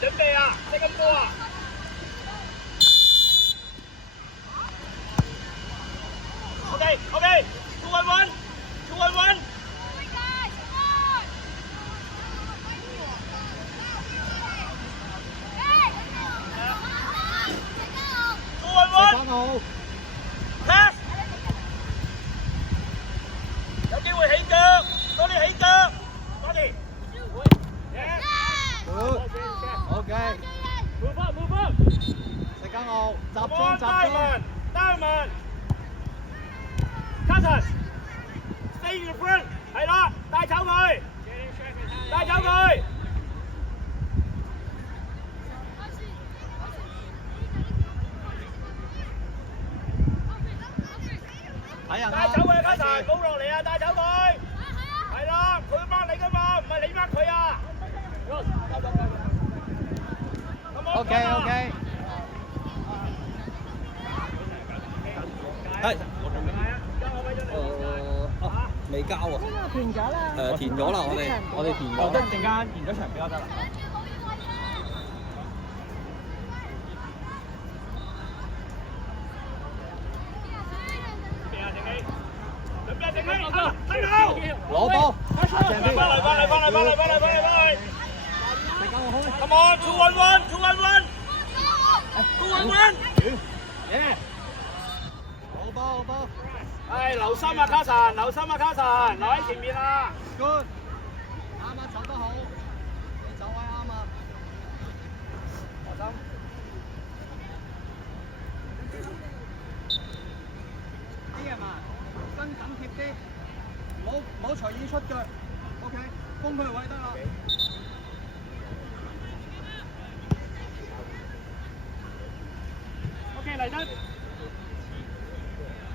準備啊，識咁多啊！OK，做穩穩，做穩穩。做穩穩。pass。有機會起腳，多啲起腳，多啲。OK。move up。石家傲，集中。Diamond。Carson。Stay in the front， 係啦，帶走佢。睇人帶走佢 ，Carson， 冇落嚟啊，帶走佢。係啦，佢 mark 你㗎嘛，唔係你 mark 佢啊。OK。係。未交啊！填咗啦。填咗啦，我哋填咗。得陣間填咗場表就得啦。準備啊，攞波。翻嚟。Come on， 2-1-1。攞波。係留心啊，卡神，留喺前面啊。Good， 啱啊，走得好，你走位啱啊。留心。啲人啊，跟緊貼啲，唔好隨意出腳。OK， 攻佢位得啦。OK， 嚟得。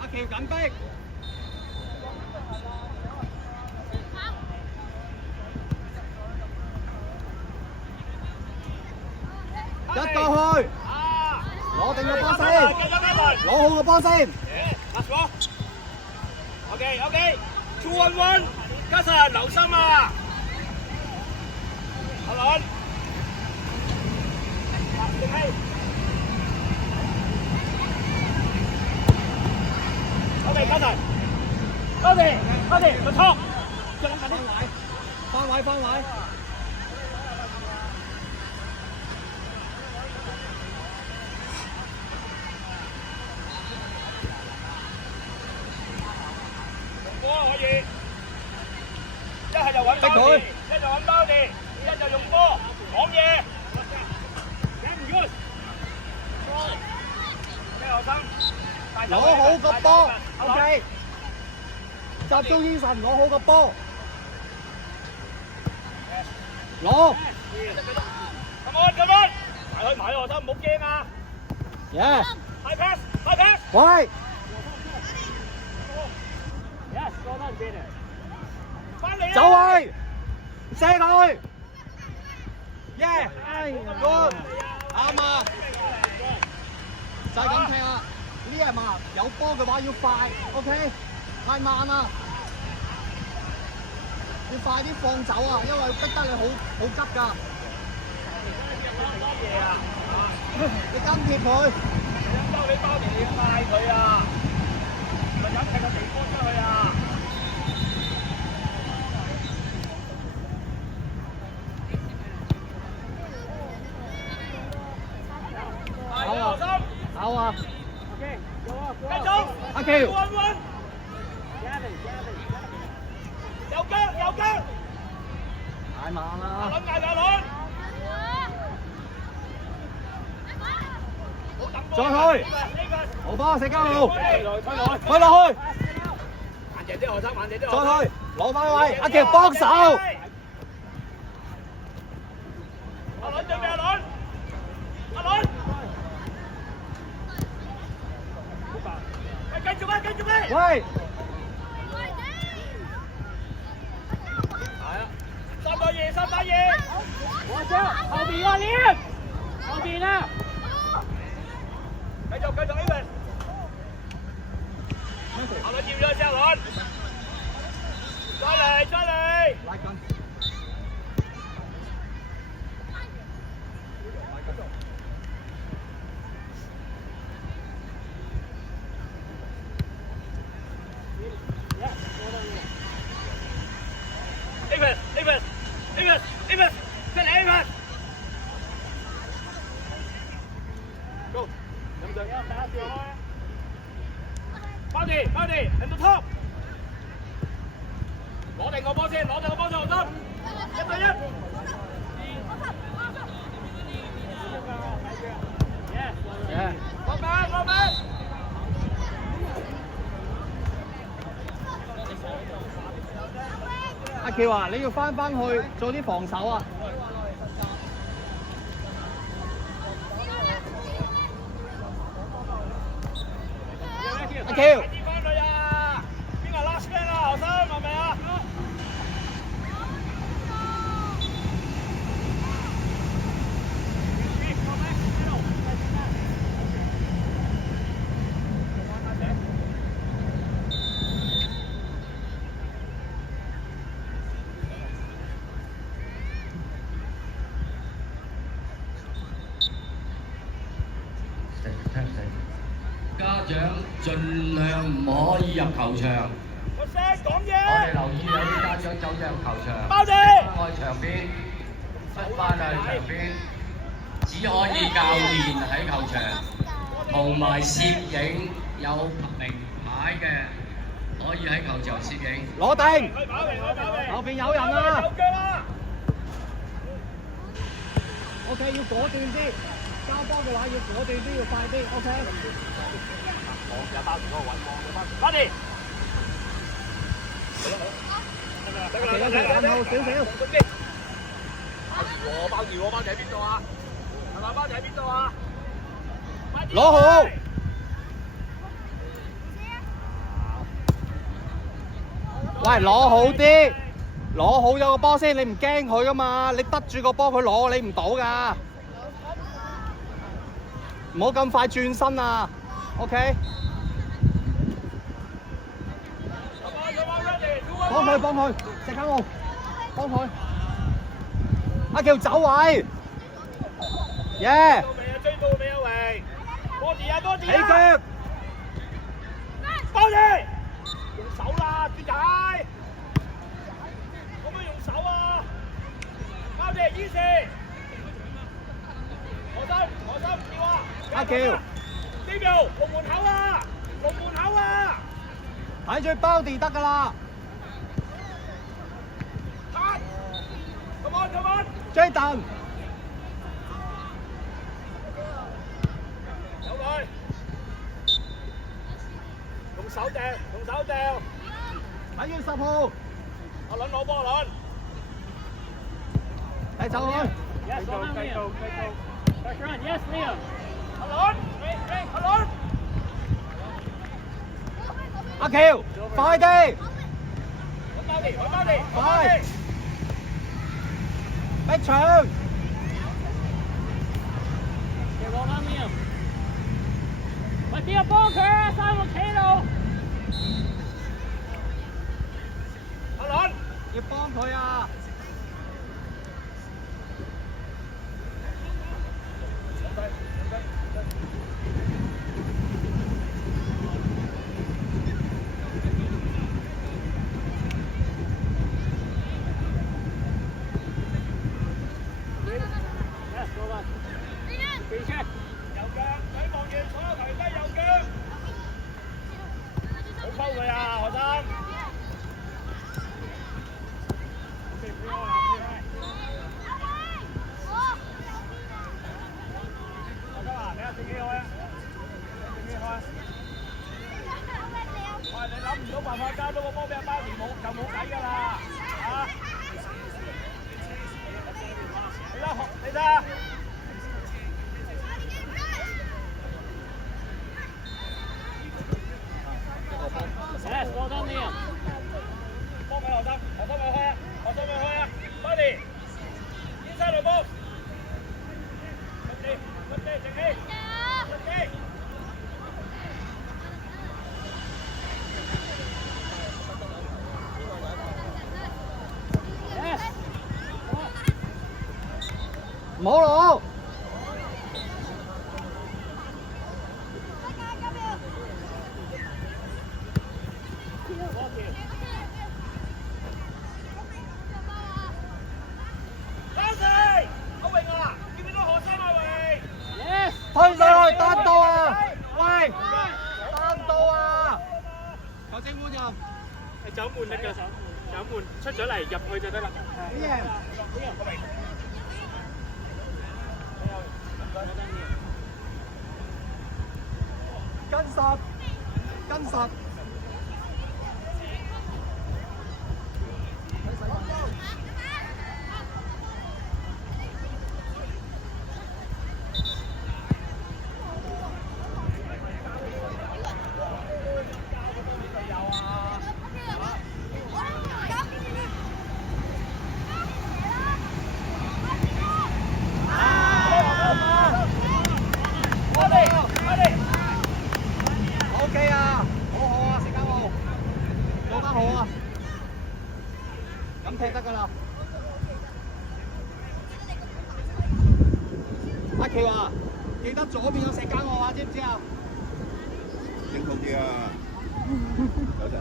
阿喬緊逼。一過去，攞定個波先，攞好個波先。OK， 2-1-1， 加實留心啊！阿倫，OK， 加實，多謝，唔錯，再諗緊啲位，翻位。可以，一係就揾包電，一就用波講嘢。咩學生？攞好個波 ，OK。集中精神，攞好個波。攞。Come on， 埋去學生，唔好驚啊。Yeah。High pass。喂。走位，射佢 ，yeah， good， 啱啊，就係咁踢啊！呢係嘛，有波嘅話要快 ，OK， 太慢啦，要快啲放走啊，因為逼得你好急㗎。你跟貼佢。你包你要嗌佢啊！咪有踢個地波出去啊！好啊！繼續，阿喬，穩，右腳，太慢啦！阿倫，再去，好波，石家傲，推落去，慢啲學生，再去，攞翻位，阿喬幫手。阿倫準備，阿倫。繼續啊！喂，係啊，3打2，我將後邊啊練，後邊啊，繼續 Evan， 阿倫要咗先，阿倫，再嚟，拉筋。包地，喺度拖，攞定個波先，攞定個波先，學生，1對1。落名。阿喬啊，你要翻去做啲防守啊！阿喬，翻去啊！邊個 last man 啊？學生係咪啊？家長盡量唔可以入球場。個聲講嘢。我哋留意有啲家長走咗入球場，包地翻去場邊，出翻去場邊，只可以教練喺球場，同埋攝影有名牌嘅可以喺球場攝影。攞定，去跑嚟，後邊有人啊有腳啦！ ！OK， 要果斷啲，交波嘅話要果斷啲，要快啲。OK。我有包住嗰個位，包地。得少少。我包住喺邊度啊？係咪包住喺邊度啊？攞好。喂，攞好啲，攞好咗個波先，你唔驚佢噶嘛？你得住個波，佢攞你唔到噶。唔好咁快轉身啊 ！OK。幫佢，石家傲，幫佢。阿喬走位，耶！追到未啊？喂，多啲啊！起腳，包地，用手啦，點解？可唔可以用手啊？包地，easy。學生唔要啊！阿喬，呢條龍門口啊！睇住包地得噶啦。Come on Jaden 有佢，用手掟，睇住10號，阿倫攞波，阿倫，你走開。繼續 ，Pressure on, yes Liam，阿倫，阿喬，快啲，揾包地，快！逼搶！喂，邊個幫佢啊？3個企度。阿倫，要幫佢啊！你諗唔到辦法交到個波俾阿包田就冇計㗎啦，啊！你睇下。Yes, well done, Liam. 幫佢學生咪開啊 ，Buddy， inside the ball， 屈地，靜氣，Yes， 唔好攞。推上去，單刀啊！門力嘅，有門出咗嚟入去就得啦。跟實，跟實。OK 啊，好好啊，石家豪，做得好啊，咁踢得㗎啦。阿喬啊，記得左邊有石家豪啊，知唔知啊？整好啲啊！有陣。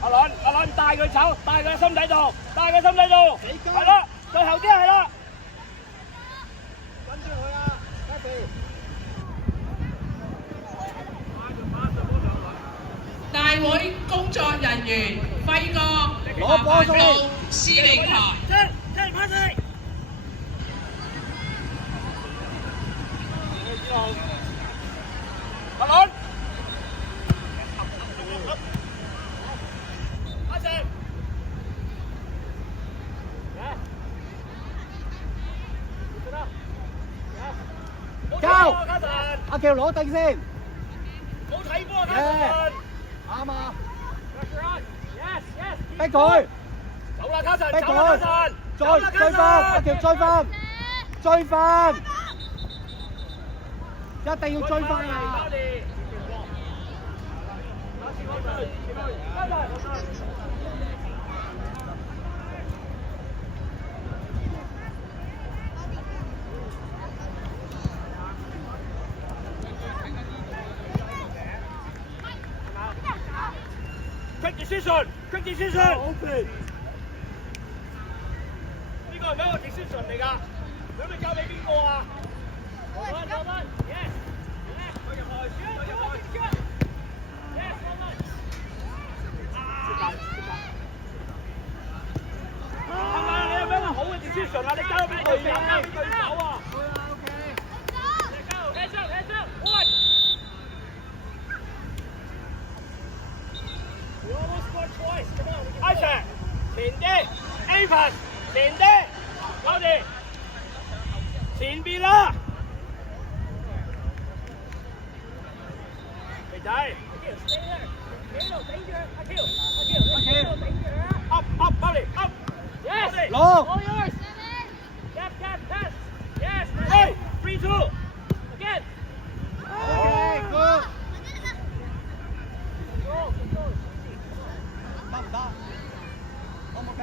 阿倫帶佢走，帶佢心底度，帶佢心底度，係啦，最後啲係啦。跟住佢啊 ，Happy。大會工作人員輝哥攞波先到司令台。真拍死！阿倫。交，阿喬攞定先。冇睇波啊！啱啊！逼佢，走啦，卡神！逼走啦，佢卡神！，追翻，阿喬追翻，追翻，一定要追翻啊！Quick decision! Quick decision! Open! 呢個係咪一個 decision 嚟㗎？佢咪交俾邊個啊？Yes!係咪你有咩好嘅 decision 啊？你交俾隊友，交俾對手啊！阿 Sir， 前啲 A pass， 前啲，搞掂，前邊啦，肥仔 ，up up 包嚟 up， yes， 攞 all yours， gap gap pass， yes， hey 3-2， again， OK good， 得唔得 ？O 唔 OK？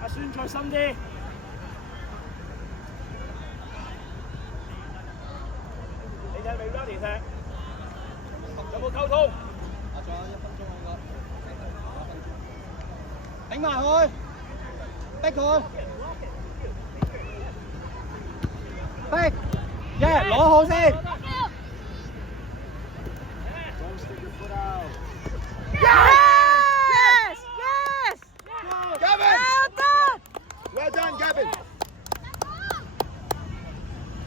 阿孫再深啲。你睇未 ready 踢？有冇溝通？仲有1分鐘應該。頂埋佢，逼佢，逼，攞好先。Yes! Yes! Gavin! Well done! Well done, Gavin!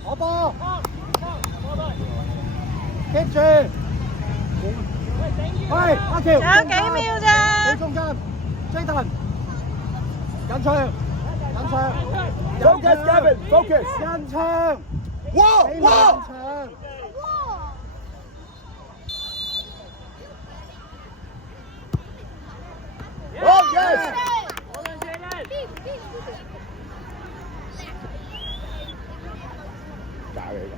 攞波 ，keep 住。喂，阿喬，仲有幾秒咋？喺中間 ，Jaden，緊搶，緊搶 Focus, Gavin, focus! 緊搶， Whoa, 緊 whoa! 搶。Oh, yes! 假嘅呢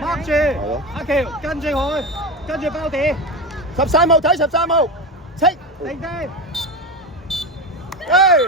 掹住，阿喬跟住佢，跟住包地，個。13號睇13號，戚，定啲。哎！